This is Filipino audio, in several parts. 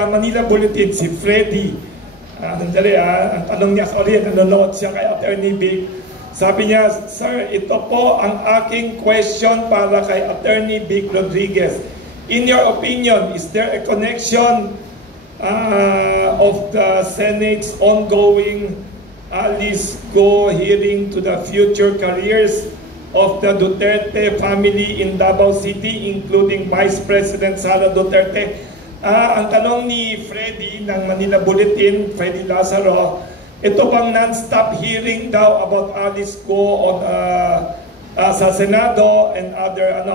Manila Bulletin, si Freddy. Ang tanong niya, sorry, nanonood siya kay Attorney Vic. Sabi niya, Sir, ito po ang aking question para kay Attorney Vic Rodriguez. In your opinion, is there a connection of the Senate's ongoing Alice Go hearing to the future careers of the Duterte family in Davao City, including Vice President Sara Duterte? Ang tanong ni Freddy ng Manila Bulletin, Freddy Lazaro, ito bang non-stop hearing daw about Alice Go on, sa Senado and other,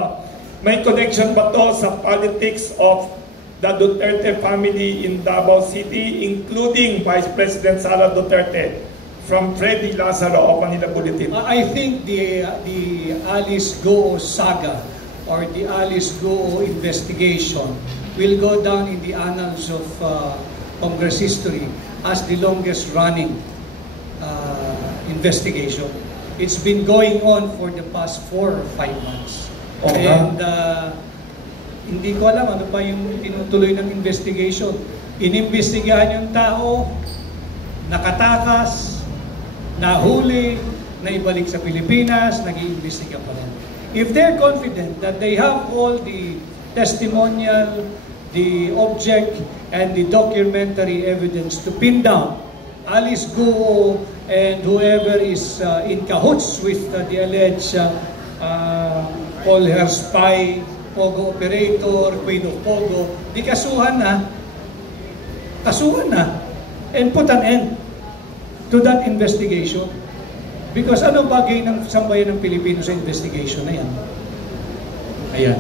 may connection ba to sa politics of the Duterte family in Davao City, including Vice President Sara Duterte? From Freddy Lazaro of Manila Bulletin. I think the Alice Go saga or the Alice Go investigation will go down in the annals of Congress history as the longest running investigation. It's been going on for the past 4 or 5 months. Okay. And hindi ko alam ano pa yung tinutuloy ng investigation. Inimbestigahan yung tao, nakatakas, nahuli, naibalik sa Pilipinas, nag-iimbestiga pa rin. If they're confident that they have all the testimonial, the object, and the documentary evidence to pin down Alice Go and whoever is in cahoots with the alleged call her spy, Pogo operator, Queen of Pogo, di kasuhan na, and put an end to that investigation. Because ano bagay ng sambayan ng Pilipino sa investigation na yan? Ayan.